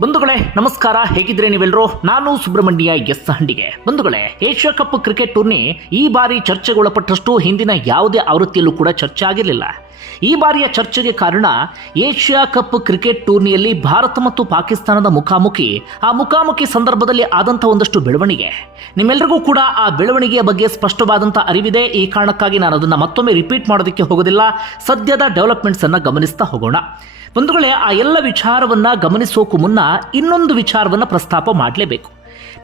ಬಂಧುಗಳೇ, ನಮಸ್ಕಾರ. ಹೇಗಿದ್ರೆ ನೀವೆಲ್ಲರೂ ನಾನು ಸುಬ್ರಹ್ಮಣ್ಯ ಎಸ್ ಹಂಡಿಗೆ. ಬಂಧುಗಳೇ, ಏಷ್ಯಾ ಕಪ್ ಕ್ರಿಕೆಟ್ ಟೂರ್ನಿ ಈ ಬಾರಿ ಚರ್ಚೆಗೊಳಪಟ್ಟಷ್ಟು ಹಿಂದಿನ ಯಾವುದೇ ಆವೃತ್ತಿಯಲ್ಲೂ ಕೂಡ ಚರ್ಚೆ ಆಗಿರಲಿಲ್ಲ. ಈ ಬಾರಿಯ ಚರ್ಚೆಗೆ ಕಾರಣ ಏಷ್ಯಾ ಕಪ್ ಕ್ರಿಕೆಟ್ ಟೂರ್ನಿಯಲ್ಲಿ ಭಾರತ ಮತ್ತು ಪಾಕಿಸ್ತಾನದ ಮುಖಾಮುಖಿ, ಆ ಮುಖಾಮುಖಿ ಸಂದರ್ಭದಲ್ಲಿ ಆದಂಥ ಒಂದಷ್ಟು ಬೆಳವಣಿಗೆ. ನಿಮ್ಮೆಲ್ಲರಿಗೂ ಕೂಡ ಆ ಬೆಳವಣಿಗೆಯ ಬಗ್ಗೆ ಸ್ಪಷ್ಟವಾದಂಥ ಅರಿವಿದೆ. ಈ ಕಾರಣಕ್ಕಾಗಿ ನಾನು ಅದನ್ನು ಮತ್ತೊಮ್ಮೆ ರಿಪೀಟ್ ಮಾಡೋದಕ್ಕೆ ಹೋಗೋದಿಲ್ಲ. ಸದ್ಯದ ಡೆವಲಪ್ಮೆಂಟ್ಸ್ ಅನ್ನು ಗಮನಿಸ್ತಾ ಹೋಗೋಣ. ಬಂಧುಗಳೇ, ಆ ಎಲ್ಲ ವಿಚಾರವನ್ನ ಗಮನಿಸೋಕು ಮುನ್ನ ಇನ್ನೊಂದು ವಿಚಾರವನ್ನ ಪ್ರಸ್ತಾಪ ಮಾಡಲೇಬೇಕು.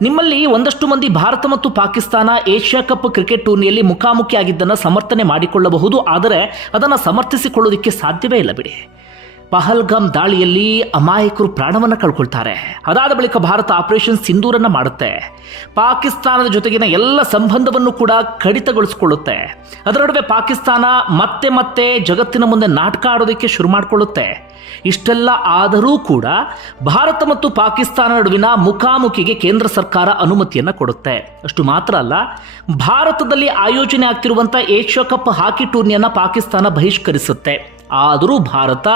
ನಿಮ್ಮಲ್ಲಿ ಒಂದಷ್ಟು ಮಂದಿ ಭಾರತ ಮತ್ತು ಪಾಕಿಸ್ತಾನ ಏಷ್ಯಾ ಕಪ್ ಕ್ರಿಕೆಟ್ ಟೂರ್ನಿಯಲ್ಲಿ ಮುಖಾಮುಖಿ ಆಗಿದ್ದನ್ನು ಸಮರ್ಥನೆ ಮಾಡಿಕೊಳ್ಳಬಹುದು, ಆದರೆ ಅದನ್ನು ಸಮರ್ಥಿಸಿಕೊಳ್ಳೋದಕ್ಕೆ ಸಾಧ್ಯವೇ ಇಲ್ಲ ಬಿಡಿ. ಪಹಲ್ಗಾಮ್ ದಾಳಿಯಲ್ಲಿ ಅಮಾಯಕರು ಪ್ರಾಣವನ್ನು ಕಳ್ಕೊಳ್ತಾರೆ. ಅದಾದ ಬಳಿಕ ಭಾರತ ಆಪರೇಷನ್ ಸಿಂಧೂರನ್ನ ಮಾಡುತ್ತೆ. ಪಾಕಿಸ್ತಾನದ ಜೊತೆಗಿನ ಎಲ್ಲ ಸಂಬಂಧವನ್ನು ಕೂಡ ಕಡಿತಗೊಳಿಸಿಕೊಳ್ಳುತ್ತೆ. ಅದರ ನಡುವೆ ಪಾಕಿಸ್ತಾನ ಮತ್ತೆ ಮತ್ತೆ ಜಗತ್ತಿನ ಮುಂದೆ ನಾಟಕ ಆಡೋದಕ್ಕೆ ಶುರು ಮಾಡಿಕೊಳ್ಳುತ್ತೆ. ಇಷ್ಟೆಲ್ಲ ಆದರೂ ಕೂಡ ಭಾರತ ಮತ್ತು ಪಾಕಿಸ್ತಾನ ನಡುವಿನ ಮುಖಾಮುಖಿಗೆ ಕೇಂದ್ರ ಸರ್ಕಾರ ಅನುಮತಿಯನ್ನು ಕೊಡುತ್ತೆ. ಅಷ್ಟು ಮಾತ್ರ ಅಲ್ಲ, ಭಾರತದಲ್ಲಿ ಆಯೋಜನೆ ಆಗ್ತಿರುವಂಥ ಏಷ್ಯಾ ಕಪ್ ಹಾಕಿ ಟೂರ್ನಿಯನ್ನು ಪಾಕಿಸ್ತಾನ ಬಹಿಷ್ಕರಿಸುತ್ತೆ. ಆದರೂ ಭಾರತ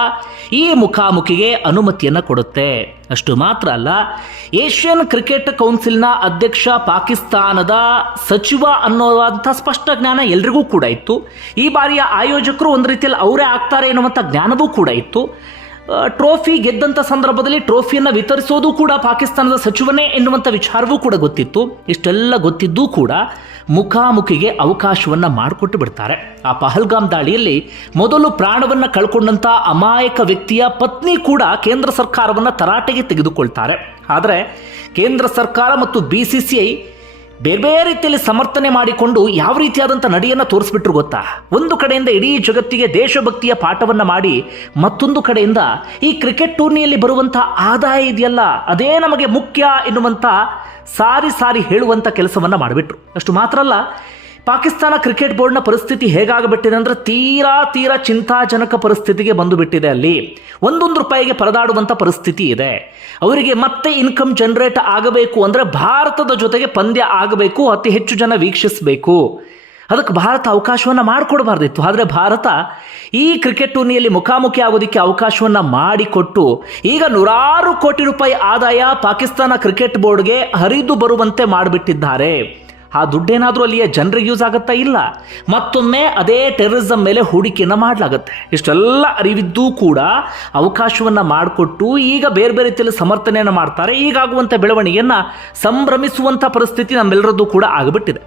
ಈ ಮುಖಾಮುಖಿಗೆ ಅನುಮತಿಯನ್ನು ಕೊಡುತ್ತೆ. ಅಷ್ಟು ಮಾತ್ರ ಅಲ್ಲ, ಏಷ್ಯನ್ ಕ್ರಿಕೆಟ್ ಕೌನ್ಸಿಲ್ನ ಅಧ್ಯಕ್ಷ ಪಾಕಿಸ್ತಾನದ ಸಚಿವ ಅನ್ನೋವಂಥ ಸ್ಪಷ್ಟ ಜ್ಞಾನ ಎಲ್ರಿಗೂ ಕೂಡ ಇತ್ತು. ಈ ಬಾರಿಯ ಆಯೋಜಕರು ಒಂದು ರೀತಿಯಲ್ಲಿ ಅವರೇ ಆಗ್ತಾರೆ ಎನ್ನುವಂಥ ಜ್ಞಾನವೂ ಕೂಡ ಇತ್ತು. ಟ್ರೋಫಿ ಗೆದ್ದಂಥ ಸಂದರ್ಭದಲ್ಲಿ ಟ್ರೋಫಿಯನ್ನು ವಿತರಿಸೋದು ಕೂಡ ಪಾಕಿಸ್ತಾನದ ಸಚಿವನೇ ಎನ್ನುವಂಥ ವಿಚಾರವೂ ಕೂಡ ಗೊತ್ತಿತ್ತು. ಇಷ್ಟೆಲ್ಲ ಗೊತ್ತಿದ್ದೂ ಕೂಡ ಮುಖಾಮುಖಿಗೆ ಅವಕಾಶವನ್ನ ಮಾಡಿಕೊಟ್ಟು ಬಿಡ್ತಾರೆ. ಆ ಪಹಲ್ಗಾಮ್ ದಾಳಿಯಲ್ಲಿ ಮೊದಲು ಪ್ರಾಣವನ್ನು ಕಳ್ಕೊಂಡಂಥ ಅಮಾಯಕ ವ್ಯಕ್ತಿಯ ಪತ್ನಿ ಕೂಡ ಕೇಂದ್ರ ಸರ್ಕಾರವನ್ನ ತರಾಟೆಗೆ ತೆಗೆದುಕೊಳ್ತಾರೆ. ಆದರೆ ಕೇಂದ್ರ ಸರ್ಕಾರ ಮತ್ತು ಬಿ ಸಿ ಸಿ ಐ ಬೇರೆ ಬೇರೆ ರೀತಿಯಲ್ಲಿ ಸಮರ್ಥನೆ ಮಾಡಿಕೊಂಡು ಯಾವ ರೀತಿಯಾದಂಥ ನಡೆಯನ್ನು ತೋರಿಸ್ಬಿಟ್ರು ಗೊತ್ತಾ? ಒಂದು ಕಡೆಯಿಂದ ಇಡೀ ಜಗತ್ತಿಗೆ ದೇಶಭಕ್ತಿಯ ಪಾಠವನ್ನು ಮಾಡಿ ಮತ್ತೊಂದು ಕಡೆಯಿಂದ ಈ ಕ್ರಿಕೆಟ್ ಟೂರ್ನಿಯಲ್ಲಿ ಬರುವಂಥ ಆದಾಯ ಇದೆಯಲ್ಲ, ಅದೇ ನಮಗೆ ಮುಖ್ಯ ಎನ್ನುವಂಥ ಸಾರಿ ಸಾರಿ ಹೇಳುವಂಥ ಕೆಲಸವನ್ನು ಮಾಡಿಬಿಟ್ರು. ಅಷ್ಟು ಮಾತ್ರ ಅಲ್ಲ ಪಾಕಿಸ್ತಾನ ಕ್ರಿಕೆಟ್ ಬೋರ್ಡ್ನ ಪರಿಸ್ಥಿತಿ ಹೇಗಾಗಬಿಟ್ಟಿದೆ ಅಂದರೆ ತೀರಾ ತೀರಾ ಚಿಂತಾಜನಕ ಪರಿಸ್ಥಿತಿಗೆ ಬಂದು ಬಿಟ್ಟಿದೆ ಅಲ್ಲಿ. ಒಂದೊಂದು ರೂಪಾಯಿಗೆ ಪರದಾಡುವಂಥ ಪರಿಸ್ಥಿತಿ ಇದೆ. ಅವರಿಗೆ ಮತ್ತೆ ಇನ್ಕಮ್ ಜನರೇಟ್ ಆಗಬೇಕು ಅಂದರೆ ಭಾರತದ ಜೊತೆಗೆ ಪಂದ್ಯ ಆಗಬೇಕು, ಅತಿ ಹೆಚ್ಚು ಜನ ವೀಕ್ಷಿಸಬೇಕು. ಅದಕ್ಕೆ ಭಾರತ ಅವಕಾಶವನ್ನು ಮಾಡಿಕೊಡಬಾರ್ದಿತ್ತು. ಆದರೆ ಭಾರತ ಈ ಕ್ರಿಕೆಟ್ ಟೂರ್ನಿಯಲ್ಲಿ ಮುಖಾಮುಖಿ ಆಗೋದಕ್ಕೆ ಅವಕಾಶವನ್ನು ಮಾಡಿಕೊಟ್ಟು, ಈಗ ನೂರಾರು ಕೋಟಿ ರೂಪಾಯಿ ಆದಾಯ ಪಾಕಿಸ್ತಾನ ಕ್ರಿಕೆಟ್ ಬೋರ್ಡ್ಗೆ ಹರಿದು ಬರುವಂತೆ ಮಾಡಿಬಿಟ್ಟಿದ್ದಾರೆ. ಆ ದುಡ್ಡೇನಾದರೂ ಅಲ್ಲಿಯ ಜನರಿಗೆ ಯೂಸ್ ಆಗುತ್ತಾ ಇಲ್ಲ? ಮತ್ತೊಮ್ಮೆ ಅದೇ ಟೆರರಿಸಮ್ ಮೇಲೆ ಹೂಡಿಕೆಯನ್ನು ಮಾಡಲಾಗುತ್ತೆ. ಇಷ್ಟೆಲ್ಲ ಅರಿವಿದ್ದೂ ಕೂಡ ಅವಕಾಶವನ್ನು ಮಾಡಿಕೊಟ್ಟು ಈಗ ಬೇರೆ ಬೇರೆ ರೀತಿಯಲ್ಲಿ ಸಮರ್ಥನೆಯನ್ನು ಮಾಡ್ತಾರೆ. ಈಗಾಗುವಂಥ ಬೆಳವಣಿಗೆಯನ್ನು ಸಂಭ್ರಮಿಸುವಂಥ ಪರಿಸ್ಥಿತಿ ನಮ್ಮೆಲ್ಲರದ್ದು ಕೂಡ ಆಗಿಬಿಟ್ಟಿದೆ.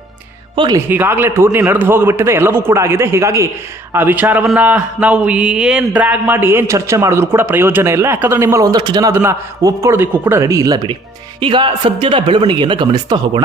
ಹೋಗಲಿ, ಈಗಾಗಲೇ ಟೂರ್ನಿ ನಡೆದು ಹೋಗಿಬಿಟ್ಟಿದೆ. ಎಲ್ಲವೂ ಕೂಡ ಆಗಿದೆ. ಹೀಗಾಗಿ ಆ ವಿಚಾರವನ್ನು ನಾವು ಏನು ಡ್ರ್ಯಾಗ್ ಮಾಡಿ, ಏನು ಚರ್ಚೆ ಮಾಡಿದ್ರು ಕೂಡ ಪ್ರಯೋಜನ ಇಲ್ಲ. ಯಾಕಂದರೆ ನಿಮ್ಮಲ್ಲಿ ಒಂದಷ್ಟು ಜನ ಅದನ್ನು ಒಪ್ಕೊಳ್ಳೋದಕ್ಕೂ ಕೂಡ ರೆಡಿ ಇಲ್ಲ ಬಿಡಿ. ಈಗ ಸದ್ಯದ ಬೆಳವಣಿಗೆಯನ್ನು ಗಮನಿಸ್ತಾ ಹೋಗೋಣ.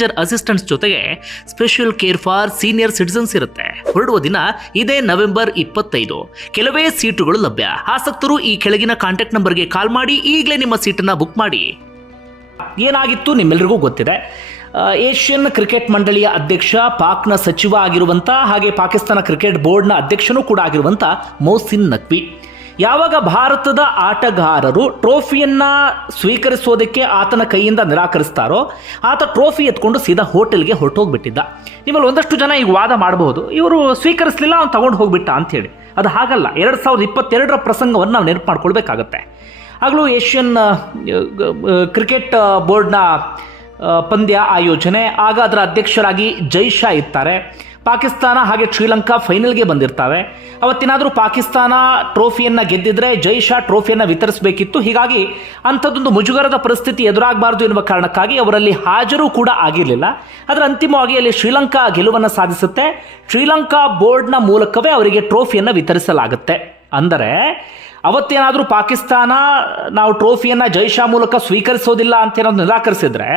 manager assistants ಜೊತೆಗೆ special care for senior citizens ಇರುತ್ತೆ. ಹೊರಡುವ ದಿನ ಇದೇ ನವೆಂಬರ್ ಇಪ್ಪತ್ತೈದು. ಕೆಲವೇ ಸೀಟುಗಳು ಲಭ್ಯ. ಆಸಕ್ತರು ಈ ಕೆಳಗಿನ ಕಾಂಟ್ಯಾಕ್ಟ್ ನಂಬರ್ಗೆ ಕಾಲ್ ಮಾಡಿ ಈಗಲೇ ನಿಮ್ಮ ಸೀಟನ್ನು ಬುಕ್ ಮಾಡಿ. ಏನಾಗಿತ್ತು ನಿಮ್ಮೆಲ್ಲರಿಗೂ ಗೊತ್ತಿದೆ. ಏಷ್ಯನ್ ಕ್ರಿಕೆಟ್ ಮಂಡಳಿಯ ಅಧ್ಯಕ್ಷ, ಪಾಕ್ನ ಸಚಿವ ಆಗಿರುವಂಥ ಹಾಗೆ ಪಾಕಿಸ್ತಾನ ಕ್ರಿಕೆಟ್ ಬೋರ್ಡ್ನ ಅಧ್ಯಕ್ಷನೂ ಕೂಡ ಆಗಿರುವಂಥ ಮೋಸಿನ್ ನಕ್ವಿ ಯಾವಾಗ ಭಾರತದ ಆಟಗಾರರು ಟ್ರೋಫಿಯನ್ನ ಸ್ವೀಕರಿಸೋದಕ್ಕೆ ಆತನ ಕೈಯಿಂದ ನಿರಾಕರಿಸ್ತಾರೋ ಆತ ಟ್ರೋಫಿ ಎತ್ಕೊಂಡು ಸೀದಾ ಹೋಟೆಲ್ಗೆ ಹೊರಟೋಗ್ಬಿಟ್ಟಿದ್ದ. ನಿಮ್ಮಲ್ಲಿ ಒಂದಷ್ಟು ಜನ ಈಗ ವಾದ ಮಾಡಬಹುದು. ಇವರು ಸ್ವೀಕರಿಸಲಿಲ್ಲ, ಅವ್ನು ತಗೊಂಡು ಹೋಗ್ಬಿಟ್ಟ ಅಂಥೇಳಿ ಅದು ಹಾಗಲ್ಲ, ಎರಡು ಸಾವಿರದ ಇಪ್ಪತ್ತೆರಡರ ಪ್ರಸಂಗವನ್ನು ನಾವು ನೆನಪು ಮಾಡ್ಕೊಳ್ಬೇಕಾಗತ್ತೆ. ಆಗಲೂ ಏಷ್ಯನ್ ಕ್ರಿಕೆಟ್ ಬೋರ್ಡ್ನ ಪಂದ್ಯ ಆಯೋಜನೆ, ಆಗ ಅದರ ಅಧ್ಯಕ್ಷರಾಗಿ ಜೈಶಾ ಇರ್ತಾರೆ. ಪಾಕಿಸ್ತಾನ ಹಾಗೆ ಶ್ರೀಲಂಕಾ ಫೈನಲ್ಗೆ ಬಂದಿರ್ತಾವೆ. ಅವತ್ತಿನಾದರೂ ಪಾಕಿಸ್ತಾನ ಟ್ರೋಫಿಯನ್ನು ಗೆದ್ದಿದ್ರೆ ಜೈಶಾ ಟ್ರೋಫಿಯನ್ನು ವಿತರಿಸಬೇಕಿತ್ತು. ಹೀಗಾಗಿ ಅಂಥದ್ದೊಂದು ಮುಜುಗರದ ಪರಿಸ್ಥಿತಿ ಎದುರಾಗಬಾರ್ದು ಎನ್ನುವ ಕಾರಣಕ್ಕಾಗಿ ಅವರಲ್ಲಿ ಹಾಜರು ಕೂಡ ಆಗಿರಲಿಲ್ಲ. ಅದರ ಅಂತಿಮವಾಗಿ ಅಲ್ಲಿ ಶ್ರೀಲಂಕಾ ಗೆಲುವನ್ನು ಸಾಧಿಸುತ್ತೆ. ಶ್ರೀಲಂಕಾ ಬೋರ್ಡ್ನ ಮೂಲಕವೇ ಅವರಿಗೆ ಟ್ರೋಫಿಯನ್ನು ವಿತರಿಸಲಾಗುತ್ತೆ. ಅಂದರೆ ಅವತ್ತೇನಾದರೂ ಪಾಕಿಸ್ತಾನ ನಾವು ಟ್ರೋಫಿಯನ್ನು ಜೈಶಾ ಮೂಲಕ ಸ್ವೀಕರಿಸೋದಿಲ್ಲ ಅಂತ ಏನಾದ್ರು ನಿರಾಕರಿಸಿದ್ರೆ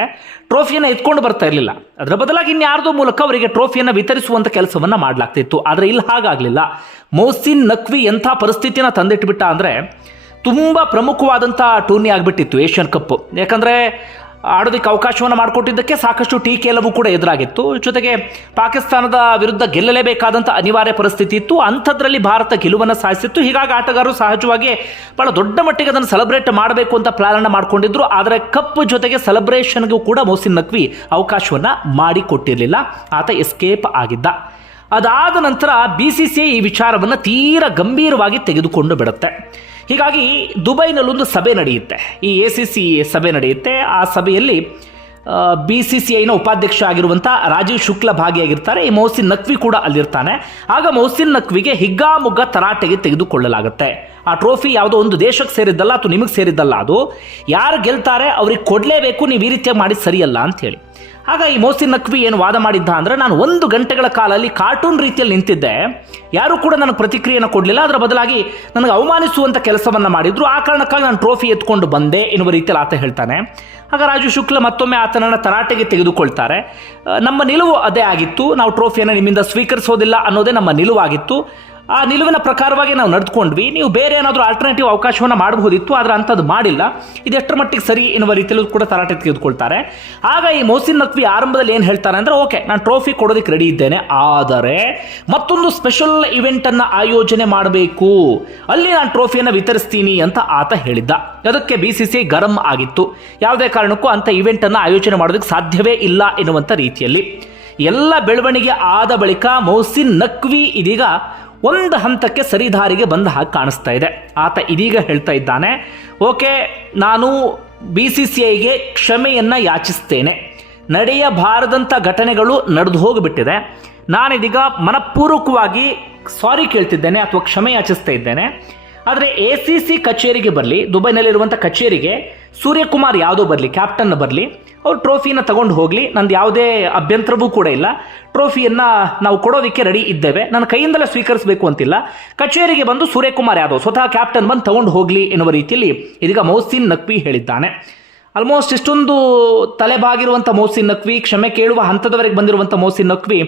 ಟ್ರೋಫಿಯನ್ನು ಎತ್ಕೊಂಡು ಬರ್ತಾ ಇರಲಿಲ್ಲ. ಅದರ ಬದಲಾಗಿ ಇನ್ಯಾರ್ದೋ ಮೂಲಕ ಅವರಿಗೆ ಟ್ರೋಫಿಯನ್ನು ವಿತರಿಸುವಂಥ ಕೆಲಸವನ್ನು ಮಾಡಲಾಗ್ತಿತ್ತು. ಆದರೆ ಇಲ್ಲಿ, ಹಾಗಾಗಲಿಲ್ಲ. ಮೋಸಿನ್ ನಕ್ವಿ ಎಂಥ ಪರಿಸ್ಥಿತಿನ ತಂದಿಟ್ಬಿಟ್ಟ ಅಂದರೆ ತುಂಬ ಪ್ರಮುಖವಾದಂಥ ಟೂರ್ನಿ ಆಗಿಬಿಟ್ಟಿತ್ತು ಏಷ್ಯನ್ ಕಪ್. ಯಾಕಂದರೆ ಆಡೋದಕ್ಕೆ ಅವಕಾಶವನ್ನು ಮಾಡಿಕೊಟ್ಟಿದ್ದಕ್ಕೆ ಸಾಕಷ್ಟು ಟೀಕೆ ಎಲ್ಲವೂ ಕೂಡ ಎದುರಾಗಿತ್ತು. ಜೊತೆಗೆ ಪಾಕಿಸ್ತಾನದ ವಿರುದ್ಧ ಗೆಲ್ಲಲೇಬೇಕಾದಂಥ ಅನಿವಾರ್ಯ ಪರಿಸ್ಥಿತಿ ಇತ್ತು. ಅಂಥದ್ರಲ್ಲಿ ಭಾರತ ಗೆಲುವನ್ನು ಸಾಧಿಸಿತ್ತು. ಹೀಗಾಗಿ ಆಟಗಾರರು ಸಹಜವಾಗಿ ಬಹಳ ದೊಡ್ಡ ಮಟ್ಟಿಗೆ ಅದನ್ನು ಸೆಲೆಬ್ರೇಟ್ ಮಾಡಬೇಕು ಅಂತ ಪ್ಲಾನನ್ನು ಮಾಡಿಕೊಂಡಿದ್ರು. ಆದರೆ ಕಪ್ ಜೊತೆಗೆ ಸೆಲೆಬ್ರೇಷನ್ಗೂ ಕೂಡ ಮೋಸಿನ್ ನಕ್ವಿ ಅವಕಾಶವನ್ನು ಮಾಡಿಕೊಟ್ಟಿರಲಿಲ್ಲ. ಆತ ಎಸ್ಕೇಪ್ ಆಗಿದ್ದ. ಅದಾದ ನಂತರ ಬಿ ಸಿ ಸಿ ಐ ಈ ವಿಚಾರವನ್ನು ತೀರ ಗಂಭೀರವಾಗಿ ತೆಗೆದುಕೊಂಡು ಬಿಡುತ್ತೆ. ಹೀಗಾಗಿ ದುಬೈನಲ್ಲೊಂದು ಸಭೆ ನಡೆಯುತ್ತೆ. ಈ ಎ ಸಿ ಸಿ ಸಭೆ ನಡೆಯುತ್ತೆ. ಆ ಸಭೆಯಲ್ಲಿ ಬಿ ಸಿ ಸಿ ಐನ ಉಪಾಧ್ಯಕ್ಷ ಆಗಿರುವಂಥ ರಾಜೀವ್ ಶುಕ್ಲ ಭಾಗಿಯಾಗಿರ್ತಾರೆ. ಈ ಮೌಸಿನ್ ನಕ್ವಿ ಕೂಡ ಅಲ್ಲಿರ್ತಾನೆ. ಆಗ ಮೊಹಸಿನ್ ನಕ್ವಿಗೆ ಹಿಗ್ಗಾಮುಗ್ಗ ತರಾಟೆಗೆ ತೆಗೆದುಕೊಳ್ಳಲಾಗುತ್ತೆ. ಆ ಟ್ರೋಫಿ ಯಾವುದೋ ಒಂದು ದೇಶಕ್ಕೆ ಸೇರಿದ್ದಲ್ಲ, ಅಥವಾ ನಿಮಗೆ ಸೇರಿದ್ದಲ್ಲ ಅದು. ಯಾರು ಗೆಲ್ತಾರೆ, ಅವ್ರಿಗೆ ಕೊಡಲೇಬೇಕು, ನೀವು ಈ ರೀತಿಯಾಗಿ ಮಾಡಿ ಸರಿಯಲ್ಲ ಅಂತ ಹೇಳಿ. ಆಗ ಈ ಮೋಸಿನ್ ನಕ್ವಿ ಏನು ವಾದ ಮಾಡಿದ್ದ ಅಂದರೆ ನಾನು ಒಂದು ಗಂಟೆಗಳ ಕಾಲಲ್ಲಿ ಕಾರ್ಟೂನ್ ರೀತಿಯಲ್ಲಿ ನಿಂತಿದ್ದೆ. ಯಾರೂ ಕೂಡ ನನಗೆ ಪ್ರತಿಕ್ರಿಯೆಯನ್ನು ಕೊಡಲಿಲ್ಲ. ಅದರ ಬದಲಾಗಿ ನನಗೆ ಅವಮಾನಿಸುವಂಥ ಕೆಲಸವನ್ನು ಮಾಡಿದ್ರು. ಆ ಕಾರಣಕ್ಕಾಗಿ ನಾನು ಟ್ರೋಫಿ ಎತ್ಕೊಂಡು ಬಂದೆ ಎನ್ನುವ ರೀತಿಯಲ್ಲಿ ಆತ ಹೇಳ್ತಾನೆ. ಆಗ ರಾಜು ಶುಕ್ಲ ಮತ್ತೊಮ್ಮೆ ಆತನನ್ನು ತರಾಟೆಗೆ ತೆಗೆದುಕೊಳ್ತಾರೆ. ನಮ್ಮ ನಿಲುವು ಅದೇ ಆಗಿತ್ತು. ನಾವು ಟ್ರೋಫಿಯನ್ನು ನಿಮ್ಮಿಂದ ಸ್ವೀಕರಿಸೋದಿಲ್ಲ ಅನ್ನೋದೇ ನಮ್ಮ ನಿಲುವಾಗಿತ್ತು. ಆ ನಿಲುವಿನ ಪ್ರಕಾರವಾಗಿ ನಾವು ನಡೆದುಕೊಂಡ್ವಿ ನೀವು ಬೇರೆ ಏನಾದರೂ ಆಲ್ಟರ್ನೇಟಿವ್ ಅವಕಾಶವನ್ನು ಮಾಡಬಹುದಿತ್ತು, ಆದರೆ ಅಂಥದ್ದು ಮಾಡಿಲ್ಲ. ಇದು ಎಷ್ಟರ ಮಟ್ಟಿಗೆ ಸರಿ ಎನ್ನುವ ರೀತಿಯಲ್ಲೂ ಕೂಡ ತರಾಟೆ ತೆಗೆದುಕೊಳ್ತಾರೆ. ಆಗ ಈ ಮೋಸಿನ್ ನಕ್ವಿ ಆರಂಭದಲ್ಲಿ ಏನು ಹೇಳ್ತಾರೆ ಅಂದರೆ, ಓಕೆ, ನಾನು ಟ್ರೋಫಿ ಕೊಡೋದಕ್ಕೆ ರೆಡಿ ಇದ್ದೇನೆ. ಆದರೆ ಮತ್ತೊಂದು ಸ್ಪೆಷಲ್ ಇವೆಂಟನ್ನು ಆಯೋಜನೆ ಮಾಡಬೇಕು. ಅಲ್ಲಿ ನಾನು ಟ್ರೋಫಿಯನ್ನು ವಿತರಿಸ್ತೀನಿ ಅಂತ ಆತ ಹೇಳಿದ್ದ. ಅದಕ್ಕೆ ಬಿ ಸಿ ಸಿ ಆಗಿತ್ತು. ಯಾವುದೇ ಕಾರಣಕ್ಕೂ ಅಂಥ ಇವೆಂಟನ್ನು ಆಯೋಜನೆ ಮಾಡೋದಕ್ಕೆ ಸಾಧ್ಯವೇ ಇಲ್ಲ ಎನ್ನುವಂಥ ರೀತಿಯಲ್ಲಿ. ಎಲ್ಲ ಬೆಳವಣಿಗೆ ಆದ ಬಳಿಕ ಮೌಸಿನ್ ನಕ್ವಿ ಇದೀಗ ಒಂದು ಹಂತಕ್ಕೆ ಸರಿದಾರಿಗೆ ಬಂದ ಹಾಗೆ ಕಾಣಿಸ್ತಾ ಇದೆ. ಆತ ಇದೀಗ ಹೇಳ್ತಾ ಇದ್ದಾನೆ, ಓಕೆ, ನಾನು ಬಿ ಸಿ ಸಿ ಐಗೆ ಕ್ಷಮೆಯನ್ನು ಯಾಚಿಸ್ತೇನೆ. ನಡೆಯಬಾರದಂಥ ಘಟನೆಗಳು ನಡೆದು ಹೋಗಿಬಿಟ್ಟಿದೆ. ನಾನಿದೀಗ ಮನಪೂರ್ವಕವಾಗಿ ಸಾರಿ ಕೇಳ್ತಿದ್ದೇನೆ ಅಥವಾ ಕ್ಷಮೆ ಯಾಚಿಸ್ತಾ ಇದ್ದೇನೆ. ಆದರೆ ಎ ಸಿ ಸಿ ಕಚೇರಿಗೆ ಬರಲಿ ದುಬೈನಲ್ಲಿರುವಂಥ ಕಚೇರಿಗೆ ಸೂರ್ಯಕುಮಾರ್ ಯಾವುದೋ ಬರಲಿ ಕ್ಯಾಪ್ಟನ್ ಬರಲಿ, ಅವ್ರು ಟ್ರೋಫಿನ ತಗೊಂಡು ಹೋಗಲಿ. ನಂದು ಯಾವುದೇ ಅಭ್ಯಂತರವೂ ಕೂಡ ಇಲ್ಲ. ಟ್ರೋಫಿಯನ್ನು ನಾವು ಕೊಡೋದಕ್ಕೆ ರೆಡಿ ಇದ್ದೇವೆ. ನನ್ನ ಕೈಯಿಂದಲೇ ಸ್ವೀಕರಿಸಬೇಕು ಅಂತಿಲ್ಲ. ಕಚೇರಿಗೆ ಬಂದು ಸೂರ್ಯಕುಮಾರ್ ಯಾದವ್ ಸ್ವತಃ ಕ್ಯಾಪ್ಟನ್ ಬಂದು ತಗೊಂಡು ಹೋಗಲಿ ಎನ್ನುವ ರೀತಿಯಲ್ಲಿ ಇದೀಗ ಮೌಸಿನ್ ನಕ್ವಿ ಹೇಳಿದ್ದಾನೆ. ಆಲ್ಮೋಸ್ಟ್ ಇಷ್ಟೊಂದು ತಲೆಬಾಗಿರುವಂಥ ಮೌಸಿನ್ ನಕ್ವಿ ಕ್ಷಮೆ ಕೇಳುವ ಹಂತದವರೆಗೆ ಬಂದಿರುವಂಥ ಮೌಸಿನ್ ನಕ್ವಿ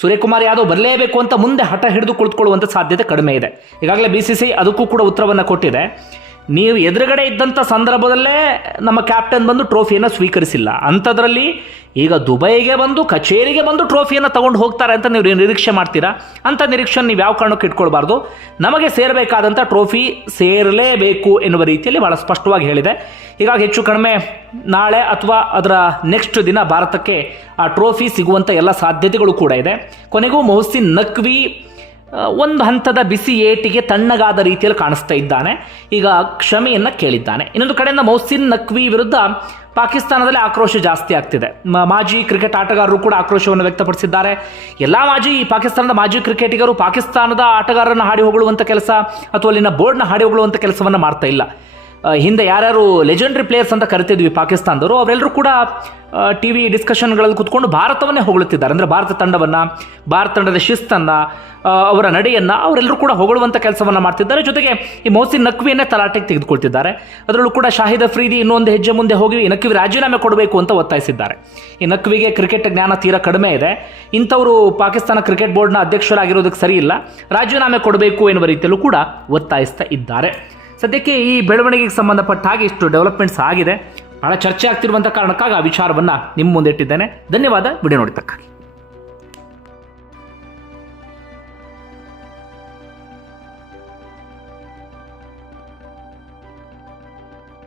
ಸೂರ್ಯಕುಮಾರ್ ಯಾದವ್ ಬರಲೇಬೇಕು ಅಂತ ಮುಂದೆ ಹಠ ಹಿಡಿದು ಕುಳಿತುಕೊಳ್ಳುವಂಥ ಸಾಧ್ಯತೆ ಕಡಿಮೆ ಇದೆ. ಈಗಾಗಲೇ ಬಿ ಸಿ ಸಿ ಅದಕ್ಕೂ ಕೂಡ ಉತ್ತರವನ್ನು ಕೊಟ್ಟಿದೆ. ನೀವು ಎದುರುಗಡೆ ಇದ್ದಂಥ ಸಂದರ್ಭದಲ್ಲೇ ನಮ್ಮ ಕ್ಯಾಪ್ಟನ್ ಬಂದು ಟ್ರೋಫಿಯನ್ನು ಸ್ವೀಕರಿಸಿಲ್ಲ. ಅಂಥದ್ರಲ್ಲಿ ಈಗ ದುಬೈಗೆ ಬಂದು, ಕಚೇರಿಗೆ ಬಂದು ಟ್ರೋಫಿಯನ್ನು ತಗೊಂಡು ಹೋಗ್ತಾರೆ ಅಂತ ನೀವು ನಿರೀಕ್ಷೆ ಮಾಡ್ತೀರಾ? ಅಂಥ ನಿರೀಕ್ಷೆ ನೀವು ಯಾವ ಕಾರಣಕ್ಕೆ ಇಟ್ಕೊಳ್ಬಾರ್ದು. ನಮಗೆ ಸೇರಬೇಕಾದಂಥ ಟ್ರೋಫಿ ಸೇರಲೇಬೇಕು ಎನ್ನುವ ರೀತಿಯಲ್ಲಿ ಭಾಳ ಸ್ಪಷ್ಟವಾಗಿ ಹೇಳಿದೆ. ಹೀಗಾಗಿ ಹೆಚ್ಚು ಕಡಿಮೆ ನಾಳೆ ಅಥವಾ ಅದರ ನೆಕ್ಸ್ಟ್ ದಿನ ಭಾರತಕ್ಕೆ ಆ ಟ್ರೋಫಿ ಸಿಗುವಂಥ ಎಲ್ಲ ಸಾಧ್ಯತೆಗಳು ಕೂಡ ಇದೆ. ಕೊನೆಗೂ ಮೊಹಸಿನ್ ನಕ್ವಿ ಒಂದು ಹಂತದ ಬಿಸಿ ಏಟಿಗೆ ತಣ್ಣಗಾದ ರೀತಿಯಲ್ಲಿ ಕಾಣಿಸ್ತಾ ಇದ್ದಾನೆ. ಈಗ ಕ್ಷಮೆಯನ್ನು ಕೇಳಿದ್ದಾನೆ. ಇನ್ನೊಂದು ಕಡೆಯಿಂದ ಮೌಸಿನ್ ನಕ್ವಿ ವಿರುದ್ಧ ಪಾಕಿಸ್ತಾನದಲ್ಲಿ ಆಕ್ರೋಶ ಜಾಸ್ತಿ ಆಗ್ತಿದೆ. ಮಾಜಿ ಕ್ರಿಕೆಟ್ ಆಟಗಾರರು ಕೂಡ ಆಕ್ರೋಶವನ್ನು ವ್ಯಕ್ತಪಡಿಸಿದ್ದಾರೆ. ಎಲ್ಲ ಮಾಜಿ ಪಾಕಿಸ್ತಾನದ ಮಾಜಿ ಕ್ರಿಕೆಟಿಗರು ಪಾಕಿಸ್ತಾನದ ಆಟಗಾರರನ್ನು ಹಾಡಿ ಹೊಗಳುವಂಥ ಕೆಲಸ ಅಥವಾ ಅಲ್ಲಿನ ಬೋರ್ಡ್ನ ಹಾಡಿ ಹೊಗಳುವಂಥ ಕೆಲಸವನ್ನು ಮಾಡ್ತಾ ಇಲ್ಲ. ಹಿಂದೆ ಯಾರ್ಯಾರು ಲೆಜೆಂಡ್ರಿ ಪ್ಲೇಯರ್ಸ್ ಅಂತ ಕರಿತಿದ್ವಿ ಪಾಕಿಸ್ತಾನದವರು ಅವರೆಲ್ಲರೂ ಕೂಡ ಟಿ ವಿ ಡಿಸ್ಕಷನ್ಗಳಲ್ಲಿ ಕೂತ್ಕೊಂಡು ಭಾರತವನ್ನೇ ಹೊಗಳುತ್ತಿದ್ದಾರೆ. ಅಂದರೆ ಭಾರತ ತಂಡವನ್ನು, ಭಾರತ ತಂಡದ ಶಿಸ್ತನ್ನು ಅವರ ನಡೆಯನ್ನು ಅವರೆಲ್ಲರೂ ಕೂಡ ಹೊಗಳುವಂಥ ಕೆಲಸವನ್ನು ಮಾಡ್ತಿದ್ದಾರೆ. ಜೊತೆಗೆ ಈ ಮೋಸಿನ್ ನಕ್ವಿಯನ್ನೇ ತಲಾಟೆಗೆ ತೆಗೆದುಕೊಳ್ತಿದ್ದಾರೆ. ಅದರಲ್ಲೂ ಕೂಡ ಶಾಹಿದ್ ಅಫ್ರೀದಿ ಇನ್ನೊಂದು ಹೆಜ್ಜೆ ಮುಂದೆ ಹೋಗಿ ಈ ನಕ್ವಿ ರಾಜೀನಾಮೆ ಕೊಡಬೇಕು ಅಂತ ಒತ್ತಾಯಿಸಿದ್ದಾರೆ. ಈ ನಕ್ವಿಗೆ ಕ್ರಿಕೆಟ್ ಜ್ಞಾನ ತೀರಾ ಕಡಿಮೆ ಇದೆ. ಇಂಥವರು ಪಾಕಿಸ್ತಾನ ಕ್ರಿಕೆಟ್ ಬೋರ್ಡ್ನ ಅಧ್ಯಕ್ಷರಾಗಿರೋದಕ್ಕೆ ಸರಿ ಇಲ್ಲ ರಾಜೀನಾಮೆ ಕೊಡಬೇಕು ಎನ್ನುವ ರೀತಿಯಲ್ಲೂ ಕೂಡ ಒತ್ತಾಯಿಸ್ತಾ ಇದ್ದಾರೆ. ಸದ್ಯಕ್ಕೆ ಈ ಬೆಳವಣಿಗೆಗೆ ಸಂಬಂಧಪಟ್ಟ ಹಾಗೆ ಇಷ್ಟು ಡೆವಲಪ್ಮೆಂಟ್ಸ್ ಆಗಿದೆ. ಬಹಳ ಚರ್ಚೆ ಆಗ್ತಿರುವಂಥ ಕಾರಣಕ್ಕಾಗಿ ಆ ವಿಚಾರವನ್ನು ನಿಮ್ಮ ಮುಂದೆ ಇಟ್ಟಿದ್ದೇನೆ. ಧನ್ಯವಾದ. ವಿಡಿಯೋ ನೋಡಿದ್ದಕ್ಕಾಗಿ.